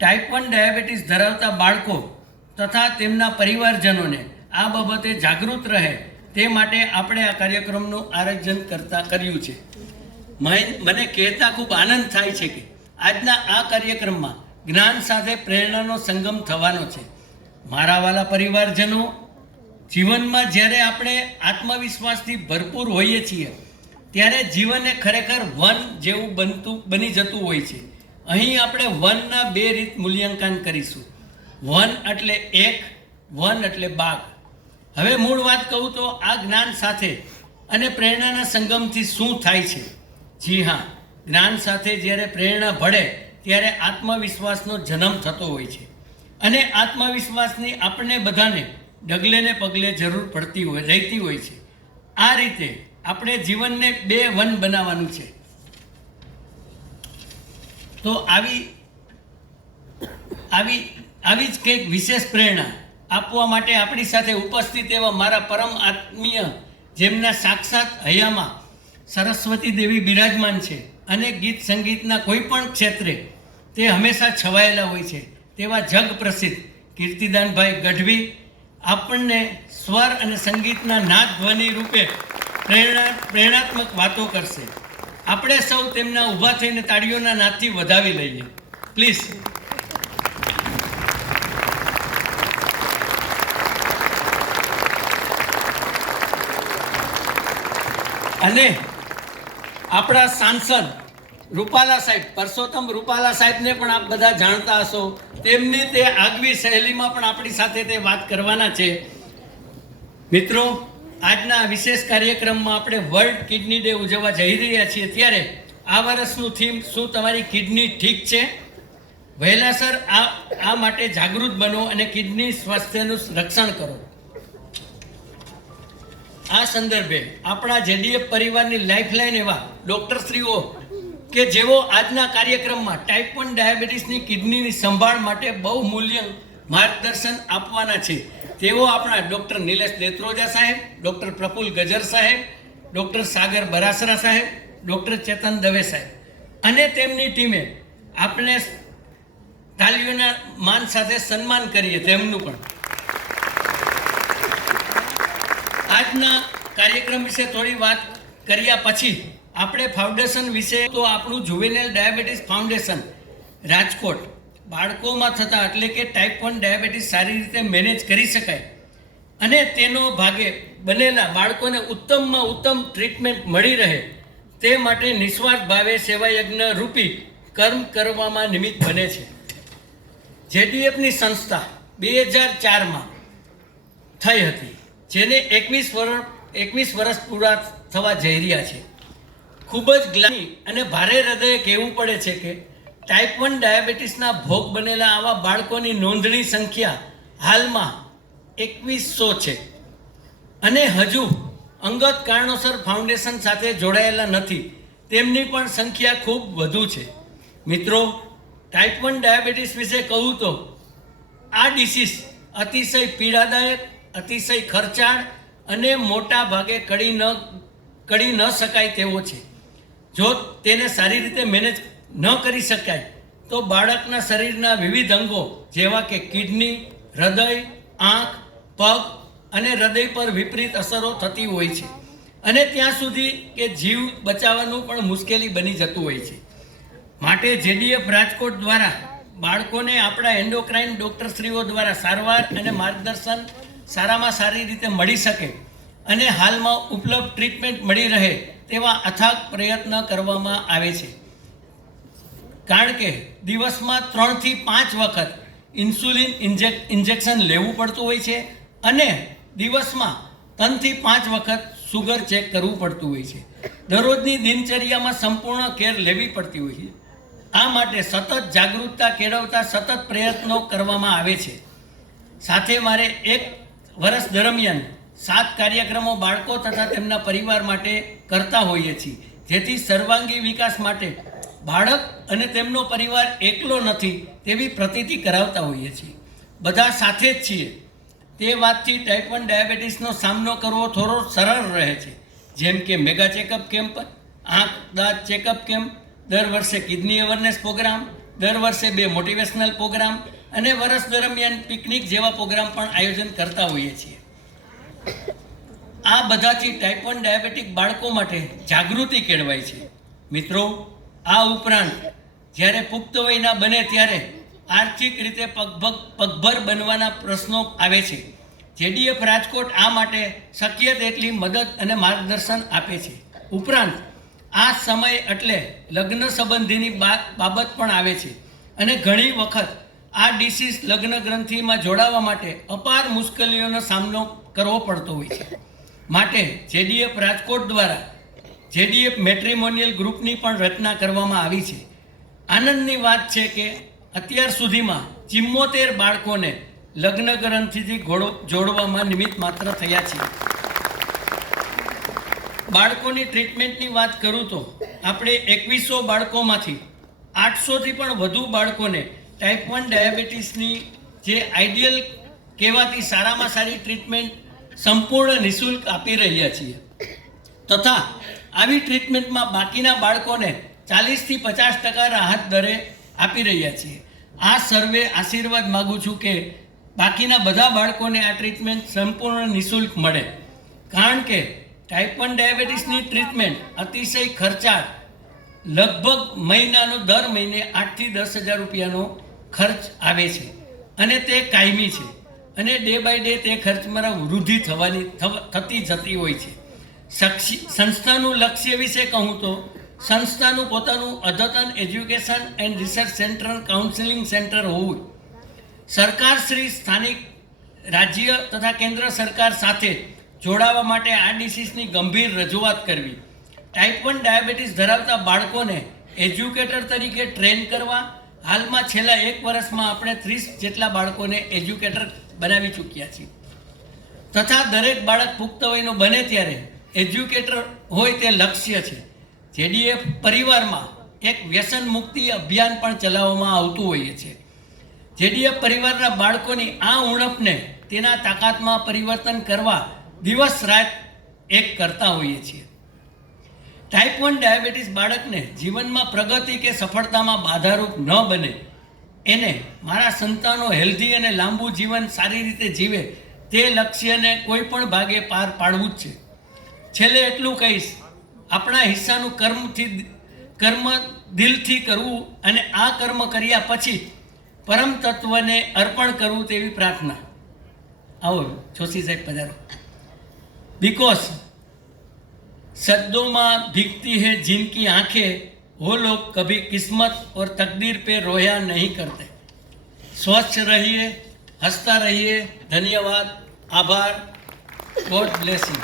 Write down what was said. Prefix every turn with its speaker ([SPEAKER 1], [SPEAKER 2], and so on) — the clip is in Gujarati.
[SPEAKER 1] ટાઈપ વન ડાયાબિટીસ ધરાવતા બાળકો તથા તેમના પરિવારજનોને આ બાબતે જાગૃત રહે તે માટે આપણે આ કાર્યક્રમનું આયોજન કરતા કર્યું છે. મને કહેતા ખૂબ આનંદ થાય છે કે આજના આ કાર્યક્રમમાં જ્ઞાન સાથે પ્રેરણાનો સંગમ થવાનો છે. મારા વાલા પરિવારજનો, જીવનમાં જ્યારે આપણે આત્મવિશ્વાસથી ભરપૂર હોઈએ છીએ, ત્યારે જીવન એ ખરેખર વન જેવું બનતું, બની જતું હોય છે. અહીં આપણે વનના બે રીત મૂલ્યાંકન કરીશું. વન એટલે એક વન એટલે બાગ હવે મૂળ વાત કહું તો આ જ્ઞાન સાથે અને પ્રેરણાના સંગમથી શું થાય છે? જી હા, જ્ઞાન સાથે જ્યારે પ્રેરણા ભળે ત્યારે આત્મવિશ્વાસનો જન્મ થતો હોય છે. અને આત્મવિશ્વાસની આપણને બધાને ડગલે ને પગલે જરૂર પડતી હોય, રહેતી હોય છે. આ રીતે આપણે જીવનને બે વન બનાવવાનું છે. તો આવી આવી આવી જ કંઈક વિશેષ પ્રેરણા આપવા માટે આપણી સાથે ઉપસ્થિત એવા મારા પરમ આત્મીય, જેમના સાક્ષાત હૈયામાં સરસ્વતી દેવી બિરાજમાન છે અને ગીત સંગીતના કોઈ પણ ક્ષેત્રે તે હંમેશા છવાયેલા હોય છે, તેવા જગ પ્રસિદ્ધ કીર્તિદાનભાઈ ગઢવી આપણને સ્વર અને સંગીતના નાદ ધ્વનિ રૂપે પ્રેરણા, પ્રેરણાત્મક વાતો કરશે. આપણે સૌ તેમના ઊભા થઈને તાળીઓના નાદથી વધાવી લઈએ. પ્લીઝ અને આપણા સાંસદ રૂપાલા સાહેબ, પરસોત્તમ રૂપાલા સાહેબને પણ આપ બધા જાણતા હશો. તેમની તે આગવી સહેલીમાં પણ આપણી સાથે તે વાત કરવાના છે. મિત્રો આજના વિશેષ કાર્યક્રમમાં આપણે વર્લ્ડ કિડની ડે ઉજવવા જઈ રહ્યા છીએ. ત્યારે આ વર્ષનું થીમ શું? તમારી કિડની ઠીક છે? વહેલાસર આ આ માટે જાગૃત બનો અને કિડની સ્વાસ્થ્યનું રક્ષણ કરો. આ સંદર્ભે આપણા જેડીએફ પરિવારની લાઇફલાઇન એવા ડૉક્ટરશ્રીઓ કે જેઓ આજના કાર્યક્રમમાં ટાઈપ વન ડાયાબિટીસની કિડનીની સંભાળ માટે બહુ મૂલ્ય માર્ગદર્શન આપવાના છે. તેઓ આપણા ડૉક્ટર નિલેશ દેત્રોજા સાહેબ, ડૉક્ટર પ્રફુલ ગજર સાહેબ, ડૉક્ટર સાગર બરાસરા સાહેબ, ડૉક્ટર ચેતન દવે સાહેબ. અને તેમની ટીમે આપણે તાલીઓના માન સાથે સન્માન કરીએ તેમનું પણ. આજના કાર્યક્રમ વિશે થોડી વાત કર્યા પછી આપણે ફાઉન્ડેશન વિશે તો આપણું જુવેનેલ ડાયાબિટીસ ફાઉન્ડેશન રાજકોટ બાળકોમાં થતા એટલે કે ટાઈપ વન ડાયાબિટીસ સારી રીતે મેનેજ કરી શકાય. અને તેનો ભાગે બનેલા બાળકોને ઉત્તમમાં ઉત્તમ ટ્રીટમેન્ટ મળી રહે. તે માટે નિસ્વાર્થ ભાવે સેવાયજ્ઞ રૂપી કર્મ કરવામાં નિમિત્ત બને છે. જેડીએફની સંસ્થા બે હજાર ચારમાં થઈ હતી, જેને એકવીસ વર્ષ એકવીસ વર્ષ પૂરા થવા જઈ રહ્યા છે. ખૂબ જ ગ્લાની અને ભારે હૃદયે કહેવું પડે છે કે ટાઈપ વન ડાયાબિટીસના ભોગ બનેલા આવા બાળકોની નોંધણી સંખ્યા હાલમાં એકવીસો છે. અને હજુ અંગત કારણોસર ફાઉન્ડેશન સાથે જોડાયેલા નથી. તેમની પણ સંખ્યા ખૂબ વધુ છે. મિત્રો ટાઈપ વન ડાયાબિટીસ વિશે કહું તો, આ ડિસીઝ અતિશય પીડાદાયક, અતિશય ખર્ચાળ અને મોટા ભાગે કડી ન કડી ન શકાય તેવો છે. જો તેને સારી રીતે મેનેજ ન કરી શકાય, તો બાળકના શરીરના વિવિધ અંગો જેવા કે કિડની, હૃદય, આંખ, પગ અને હૃદય પર વિપરીત અસરો થતી હોય છે. અને ત્યાં સુધી કે જીવ બચાવવાનું પણ મુશ્કેલી બની જતું હોય છે. માટે જેડીએફ રાજકોટ દ્વારા બાળકોને આપણા એન્ડોક્રાઇન ડૉક્ટરશ્રીઓ દ્વારા સારવાર અને માર્ગદર્શન સારામાં સારી રીતે મળી શકે અને હાલમાં ઉપલબ્ધ ટ્રીટમેન્ટ મળી રહે તેવા અથાગ પ્રયત્ન કરવામાં આવે છે. કારણ કે દિવસમાં ત્રણથી પાંચ વખત ઇન્સ્યુલિન ઇન્જેક ઇન્જેક્શન લેવું પડતું હોય છે અને દિવસમાં ત્રણથી પાંચ વખત સુગર ચેક કરવું પડતું હોય છે. દરરોજની દિનચર્યામાં સંપૂર્ણ કેર લેવી પડતી હોય છે. આ માટે સતત જાગૃતતા કેળવતા સતત પ્રયત્નો કરવામાં આવે છે. સાથે મારે એક વર્ષ દરમિયાન સાત કાર્યક્રમો બાળકો તથા તેમના પરિવાર માટે કરતા હોઈએ છીએ. જેથી સર્વાંગી વિકાસ માટે બાળક અને તેમનો પરિવાર એકલો નથી તેવી પ્રતીતિ કરાવતા હોઈએ છીએ. બધા સાથે જ છીએ. તે વાતથી ટાઈપ વન ડાયાબિટીસનો સામનો કરવો થોડો સરળ રહે છે. જેમ કે મેગા ચેકઅપ કેમ્પ આંખ, દાંત ચેકઅપ કેમ્પ દર વર્ષે કિડની અવેરનેસ પ્રોગ્રામ દર વર્ષે બે મોટિવેશનલ પ્રોગ્રામ અને વર્ષ દરમિયાન પિકનિક જેવા પ્રોગ્રામ પણ આયોજન કરતા હોઈએ છીએ. આ બધાથી ટાઈપ વન ડાયાબિટીક બાળકો માટે જાગૃતિ કેળવાય છે. મિત્રો આ ઉપરાંત જ્યારે પુખ્ત વયના બને ત્યારે આર્થિક રીતે પગભગ પગભર બનવાના પ્રશ્નો આવે છે. જેડીએફ રાજકોટ આ માટે શક્ય તેટલી મદદ અને માર્ગદર્શન આપે છે. ઉપરાંત આ સમય એટલે લગ્ન સંબંધીની બાબત પણ આવે છે અને ઘણી વખત આ ડિસીઝ લગ્ન ગ્રંથિમાં જોડાવા માટે અપાર મુશ્કેલીઓનો સામનો કરવો પડતો હોય છે. માટે જેડીએફ રાજકોટ દ્વારા જેડીએફ મેટ્રિમોનિયલ ગ્રુપની પણ રચના કરવામાં આવી છે. આનંદની વાત છે કે અત્યાર સુધીમાં ચિમ્મોતેર બાળકોને લગ્ન ગ્રંથિથી ઘોડો જોડવામાં નિમિત્ત માત્ર થયા છે. બાળકોની ટ્રીટમેન્ટની વાત કરું તો આપણે એકવીસો બાળકોમાંથી આઠસોથી પણ વધુ બાળકોને ટાઈપ વન ડાયાબિટીસની જે આઈડિયલ કહેવાતી સારામાં સારી ટ્રીટમેન્ટ સંપૂર્ણ નિઃશુલ્ક આપી રહ્યા છીએ. તથા આવી ટ્રીટમેન્ટમાં બાકીના બાળકોને ચાલીસથી પચાસ ટકા રાહત દરે આપી રહ્યા છીએ. આ સર્વે આશીર્વાદ માગું છું કે બાકીના બધા બાળકોને આ ટ્રીટમેન્ટ સંપૂર્ણ નિઃશુલ્ક મળે. કારણ કે ટાઈપ વન ડાયાબિટીસની ટ્રીટમેન્ટ અતિશય ખર્ચાળ, લગભગ મહિનાનો દર મહિને આઠથી દસ હજાર રૂપિયાનો ખર્ચ આવે છે અને તે કાયમી છે અને ડે બાય ડે તે ખર્ચમાં વૃદ્ધિ થવાની, થવ- થતી જતી હોય છે. સંસ્થાનું લક્ષ્ય વિશે કહું તો, સંસ્થાનું પોતાનું અદ્યતન education and research centre counselling centre હોવું સરકાર શ્રી સ્થાનિક રાજ્ય તથા કેન્દ્ર સરકાર સાથે જોડાવા માટે આ ડિસીઝની ગંભીર રજૂઆત કરવી. ટાઈપ વન ડાયાબિટીસ ધરાવતા બાળકોને એજ્યુકેટર તરીકે ટ્રેન કરવા. હાલમાં છેલ્લા એક વર્ષમાં આપણે ત્રીસ જેટલા બાળકોને એજ્યુકેટર બનાવી ચૂક્યા છીએ. તથા દરેક બાળક પુખ્ત વયનો બને ત્યારે એજ્યુકેટર હોય તે લક્ષ્ય છે. જેડીએફ પરિવારમાં એક વ્યસન મુક્તિ અભિયાન પણ ચલાવવામાં આવતું હોઈએ છે. જેડીએફ પરિવારના બાળકોની આ ઉણપને તેના તાકાતમાં પરિવર્તન કરવા દિવસ રાત એક કરતા હોઈએ છીએ. ટાઈપ વન ડાયાબિટીસ બાળકને જીવનમાં પ્રગતિ કે સફળતામાં બાધારૂપ ન બને. એને મારા સંતાનો હેલ્ધી અને લાંબુ જીવન સારી રીતે જીવે તે લક્ષ્યને કોઈ પણ ભાગે પાર પાડવું જ છે. છેલ્લે એટલું કહીશ, આપણા હિસ્સાનું કર્મથી કર્મ દિલથી કરવું અને આ કર્મ કર્યા પછી પરમ તત્વને અર્પણ કરવું તેવી પ્રાર્થના. આવો, જોશી સાહેબ પધારો. બિકોઝ શબ્દોમાં ભીખતી હે જિંદગી આંખે, હો લોક કભી કિસ્મત ઓર તકદીર પે રોયા નહીં કરતે. સ્વચ્છ રહીએ, હસતા રહીએ, ધન્યવાદ, આભાર ગોડ બ્લેસિંગ